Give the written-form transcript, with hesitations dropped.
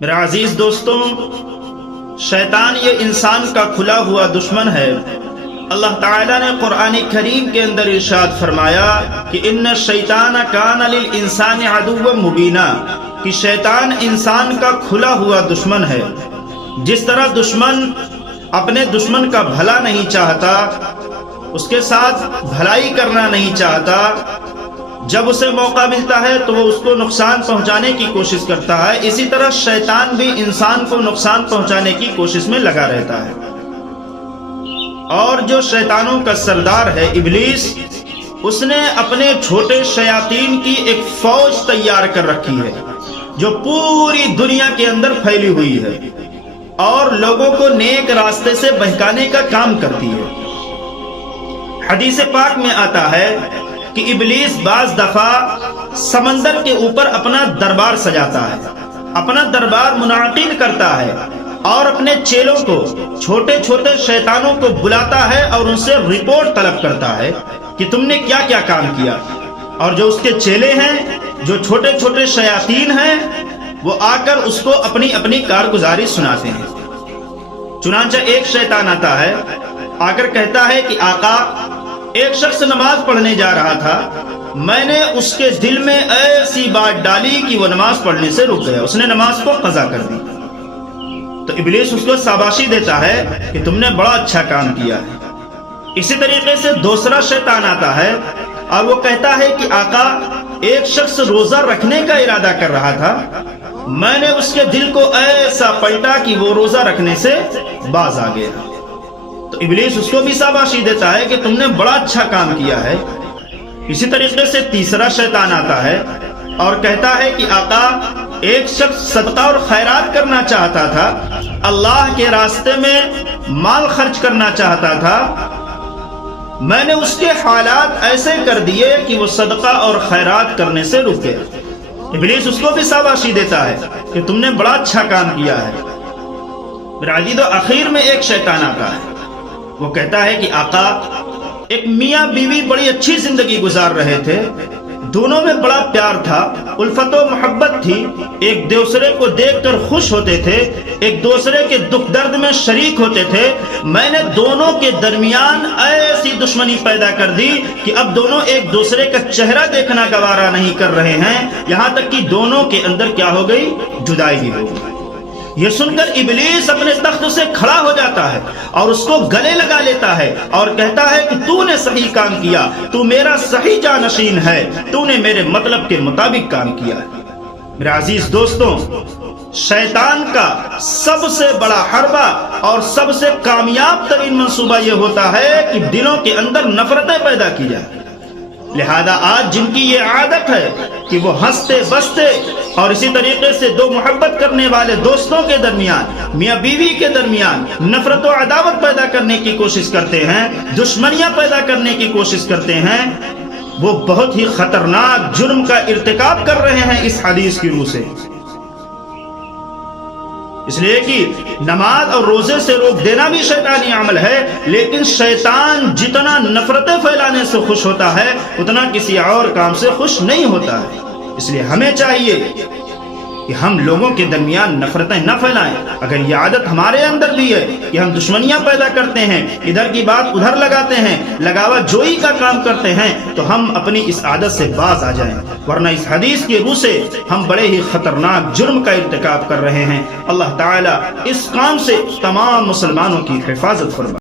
میرے عزیز دوستوں، شیطان یہ انسان کا کھلا ہوا دشمن ہے۔ اللہ تعالیٰ نے قرآن کریم کے اندر ارشاد فرمایا کہ ان الشیطان کان للانسان عدوا مبینا، کہ شیطان انسان کا کھلا ہوا دشمن ہے۔ جس طرح دشمن اپنے دشمن کا بھلا نہیں چاہتا، اس کے ساتھ بھلائی کرنا نہیں چاہتا، جب اسے موقع ملتا ہے تو وہ اس کو نقصان پہنچانے کی کوشش کرتا ہے، اسی طرح شیطان بھی انسان کو نقصان پہنچانے کی کوشش میں لگا رہتا ہے۔ اور جو شیطانوں کا سردار ہے ابلیس، اس نے اپنے چھوٹے شیاطین کی ایک فوج تیار کر رکھی ہے جو پوری دنیا کے اندر پھیلی ہوئی ہے اور لوگوں کو نیک راستے سے بہکانے کا کام کرتی ہے۔ حدیث پاک میں آتا ہے کہ ابلیس بعض دفعہ سمندر کے اوپر اپنا دربار سجاتا ہے، اپنا دربار منعقد کرتا ہے اور اپنے چیلوں کو، چھوٹے چھوٹے شیطانوں کو بلاتا ہے اور ان سے رپورٹ طلب کرتا ہے کہ تم نے کیا کیا کام کیا۔ اور جو اس کے چیلے ہیں، جو چھوٹے چھوٹے شیاطین ہیں، وہ آ کر اس کو اپنی اپنی کارگزاری سناتے ہیں۔ چنانچہ ایک شیطان آتا ہے، آ کر کہتا ہے کہ آقا، ایک شخص نماز پڑھنے جا رہا تھا، میں نے اس کے دل میں ایسی بات ڈالی کہ وہ نماز پڑھنے سے رک گیا، اس نے نماز کو قضا کر دی۔ تو ابلیس اس کو شاباشی دیتا ہے کہ تم نے بڑا اچھا کام کیا ہے۔ اسی طریقے سے دوسرا شیطان آتا ہے اور وہ کہتا ہے کہ آقا، ایک شخص روزہ رکھنے کا ارادہ کر رہا تھا، میں نے اس کے دل کو ایسا پلٹا کہ وہ روزہ رکھنے سے باز آ گیا۔ تو ابلیس اس کو بھی شاباشی دیتا ہے کہ تم نے بڑا اچھا کام کیا ہے۔ اسی طریقے سے تیسرا شیطان آتا ہے اور کہتا ہے کہ آقا، ایک شخص صدقہ اور خیرات کرنا چاہتا تھا، اللہ کے راستے میں مال خرچ کرنا چاہتا تھا، میں نے اس کے حالات ایسے کر دیے کہ وہ صدقہ اور خیرات کرنے سے رک گیا۔ ابلیس اس کو بھی شاباشی دیتا ہے کہ تم نے بڑا اچھا کام کیا ہے۔ میرے عزیزو، آخر میں ایک شیطان آتا ہے، وہ کہتا ہے کہ آقا، ایک میاں بیوی بڑی اچھی زندگی گزار رہے تھے، دونوں میں بڑا پیار تھا، الفت و محبت تھی، ایک دوسرے کو دیکھ کر خوش ہوتے تھے، ایک دوسرے کے دکھ درد میں شریک ہوتے تھے، میں نے دونوں کے درمیان ایسی دشمنی پیدا کر دی کہ اب دونوں ایک دوسرے کا چہرہ دیکھنا گوارا نہیں کر رہے ہیں، یہاں تک کہ دونوں کے اندر کیا ہو گئی؟ جدائی ہی ہو گئی۔ یہ سن کر ابلیس اپنے تخت سے کھڑا ہو جاتا ہے اور اس کو گلے لگا لیتا ہے اور کہتا ہے کہ تو نے صحیح کام کیا، تو میرا صحیح جانشین ہے، تو نے میرے مطلب کے مطابق کام کیا ہے۔ میرے عزیز دوستوں، شیطان کا سب سے بڑا حربہ اور سب سے کامیاب ترین منصوبہ یہ ہوتا ہے کہ دلوں کے اندر نفرتیں پیدا کی جائیں۔ لہذا آج جن کی یہ عادت ہے کہ وہ ہنستے بستے اور اسی طریقے سے دو محبت کرنے والے دوستوں کے درمیان، میاں بیوی کے درمیان نفرت و عداوت پیدا کرنے کی کوشش کرتے ہیں، دشمنیاں پیدا کرنے کی کوشش کرتے ہیں، وہ بہت ہی خطرناک جرم کا ارتکاب کر رہے ہیں اس حدیث کی روح سے۔ اس لیے کہ نماز اور روزے سے روک دینا بھی شیطانی عمل ہے، لیکن شیطان جتنا نفرتیں پھیلانے سے خوش ہوتا ہے اتنا کسی اور کام سے خوش نہیں ہوتا ہے۔ اس لیے ہمیں چاہیے کہ ہم لوگوں کے درمیان نفرتیں نہ پھیلائیں۔ اگر یہ عادت ہمارے اندر بھی ہے کہ ہم دشمنیاں پیدا کرتے ہیں، ادھر کی بات ادھر لگاتے ہیں، لگاوا جوئی کا کام کرتے ہیں، تو ہم اپنی اس عادت سے باز آ جائیں، ورنہ اس حدیث کی روح سے ہم بڑے ہی خطرناک جرم کا ارتکاب کر رہے ہیں۔ اللہ تعالیٰ اس کام سے تمام مسلمانوں کی حفاظت فرمائے۔